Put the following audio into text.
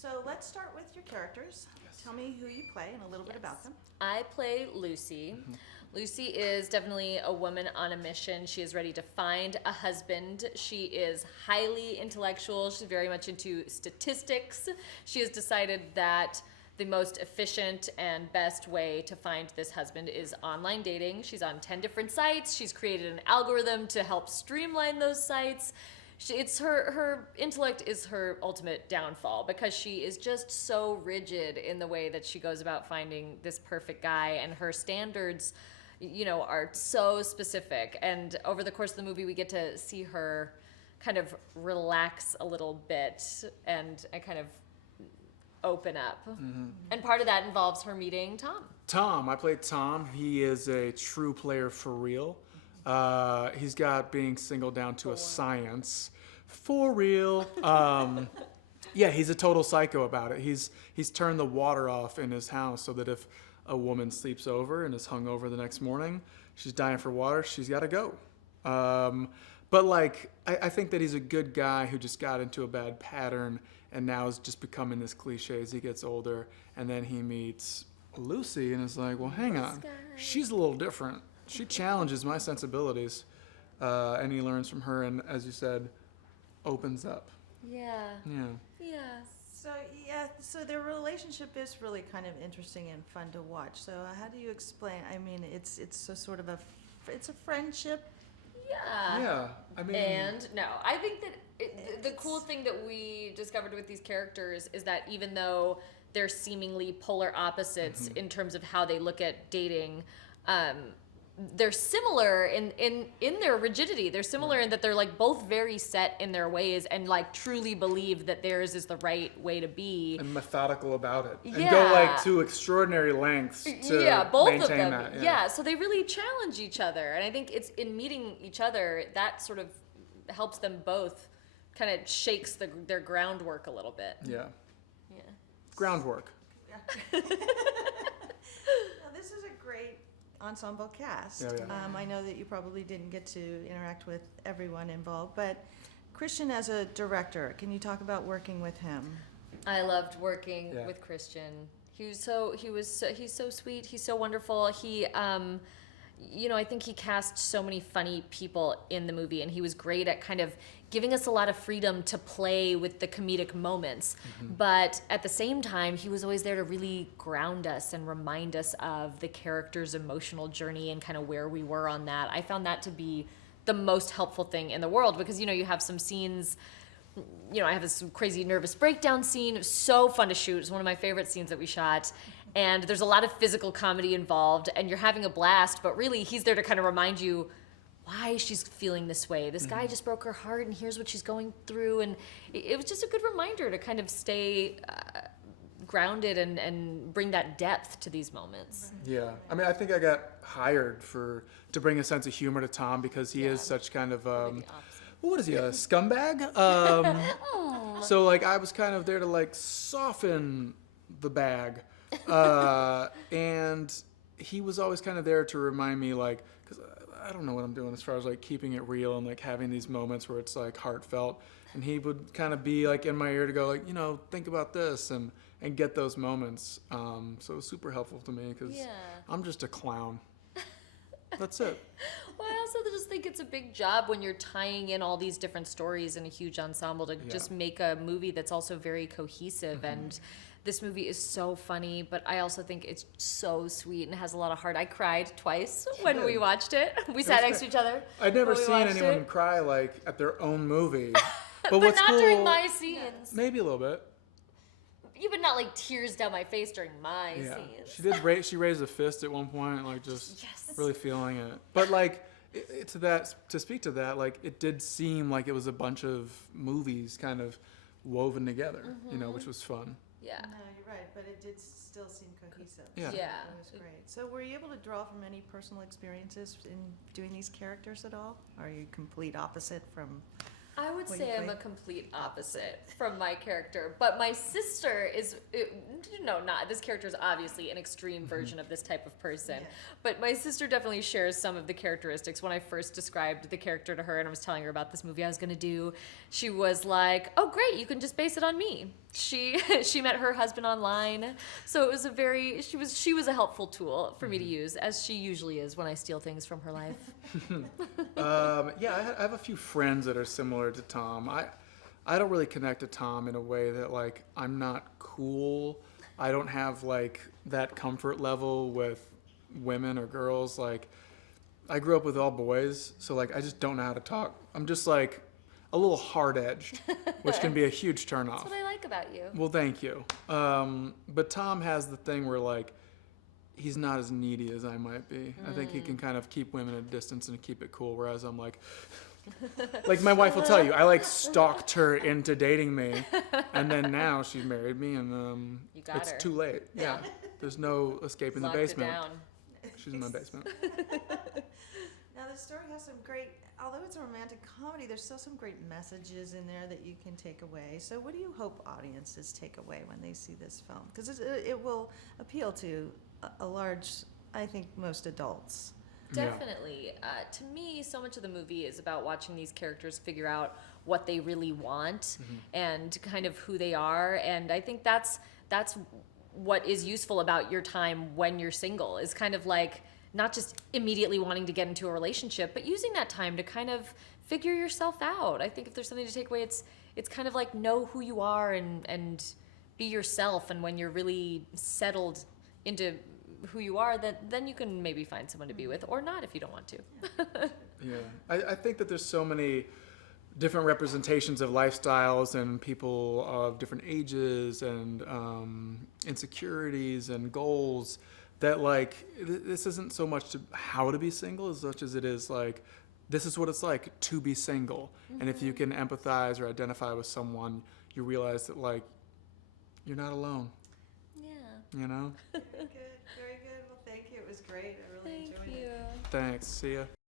So let's start with your characters. Yes. Tell me who you play and a little bit about them. I play Lucy. Lucy is definitely a woman on a mission. She is ready to find a husband. She is highly intellectual. She's very much into statistics. She has decided that the most efficient and best way to find this husband is online dating. She's on 10 different sites. She's created an algorithm to help streamline those sites. It's her intellect is her ultimate downfall because she is just so rigid in the way that she goes about finding this perfect guy, and her standards, are so specific. And over the course of the movie, we get to see her kind of relax a little bit and kind of open up. Mm-hmm. And part of that involves her meeting Tom. I played Tom. He is a true player for real. He's got being singled down to a science. For real. Yeah, he's a total psycho about it. He's turned the water off in his house so that if a woman sleeps over and is hungover the next morning, she's dying for water, she's got to go. But I think that he's a good guy who just got into a bad pattern and now is just becoming this cliche as he gets older. And then he meets Lucy and is like, well, hang on. She's a little different. She challenges my sensibilities, and he learns from her, and as you said, opens up. Yeah. So their relationship is really kind of interesting and fun to watch. So how do you explain? I mean, it's a sort of it's a friendship. Yeah. I mean, and no, I think that the cool thing that we discovered with these characters is that even though they're seemingly polar opposites in terms of how they look at dating, they're similar in their rigidity. They're similar in that they're both very set in their ways and truly believe that theirs is the right way to be. And methodical about it. And go to extraordinary lengths to both maintain of them. that. Yeah, so they really challenge each other. And I think it's in meeting each other that sort of helps them both, kind of shakes their groundwork a little bit. Yeah. Groundwork. Now, this is a great ensemble cast. Yeah. I know that you probably didn't get to interact with everyone involved, but Christian as a director, can you talk about working with him? I loved working with Christian. He's so sweet. He's so wonderful. He I think he cast so many funny people in the movie, and he was great at kind of giving us a lot of freedom to play with the comedic moments. But at the same time, he was always there to really ground us and remind us of the character's emotional journey and kind of where we were on that. I found that to be the most helpful thing in the world because, you have some scenes, I have this crazy nervous breakdown scene. It was so fun to shoot. It was one of my favorite scenes that we shot. And there's a lot of physical comedy involved, and you're having a blast, but really he's there to kind of remind you why she's feeling this way. This guy just broke her heart, and here's what she's going through. And it was just a good reminder to kind of stay grounded and bring that depth to these moments. Yeah. I mean, I think I got hired to bring a sense of humor to Tom because he is such kind of... what is he, a scumbag? So, I was kind of there to, soften the bag. And he was always kind of there to remind me, because I don't know what I'm doing as far as, keeping it real and, having these moments where it's, heartfelt. And he would kind of be, in my ear to go, think about this and get those moments. So it was super helpful to me because I'm just a clown. That's it. Well, I also just think it's a big job when you're tying in all these different stories in a huge ensemble to just make a movie that's also very cohesive. And this movie is so funny, but I also think it's so sweet and has a lot of heart. I cried twice when we watched it. We sat next to each other. I'd never seen anyone cry at their own movie. But what's not cool, during my scenes. Maybe a little bit. You but not tears down my face during my scenes. She did. She raised a fist at one point, just really feeling it. But to speak to that, it did seem like it was a bunch of movies kind of woven together, which was fun. Yeah. No, you're right, but it did still seem cohesive. Yeah. It was great. So were you able to draw from any personal experiences in doing these characters at all? Are you complete opposite from... I would say I'm a complete opposite from my character, but my sister is, this character is obviously an extreme version of this type of person, but my sister definitely shares some of the characteristics. When I first described the character to her and I was telling her about this movie I was going to do, she was like, oh great, you can just base it on me. She met her husband online, so it was she was a helpful tool for me to use, as she usually is when I steal things from her life. Yeah, I have a few friends that are similar to Tom. I don't really connect to Tom in a way that, like, I'm not cool. I don't have, like, that comfort level with women or girls. Like, I grew up with all boys, so, like, I just don't know how to talk. I'm just, like, a little hard-edged, which can be a huge turnoff. That's what I like about you. Well, thank you. But Tom has the thing where, like, he's not as needy as I might be. I think he can kind of keep women at a distance and keep it cool, whereas I'm like, like my wife will tell you, I like stalked her into dating me, and then now she's married me, and You got it's her. too late. Yeah, there's no escaping the Locked it basement. down. She's in my basement. Now, the story has some great, although it's a romantic comedy, there's still some great messages in there that you can take away. So what do you hope audiences take away when they see this film? Because it will appeal to a large, I think, most adults. Yeah. Definitely. To me, so much of the movie is about watching these characters figure out what they really want and kind of who they are. And I think that's what is useful about your time when you're single, is kind of like not just immediately wanting to get into a relationship, but using that time to kind of figure yourself out. I think if there's something to take away, it's kind of like know who you are and be yourself. And when you're really settled into who you are, then you can maybe find someone to be with, or not if you don't want to. Yeah, I think that there's so many different representations of lifestyles and people of different ages and insecurities and goals that, like, this isn't so much how to be single as much as it is like, this is what it's like to be single. And if you can empathize or identify with someone, you realize that, like, you're not alone. Yeah. You know? Very good, very good. Well, thank you. It was great. I really enjoyed it. Thank you. Thanks. See ya.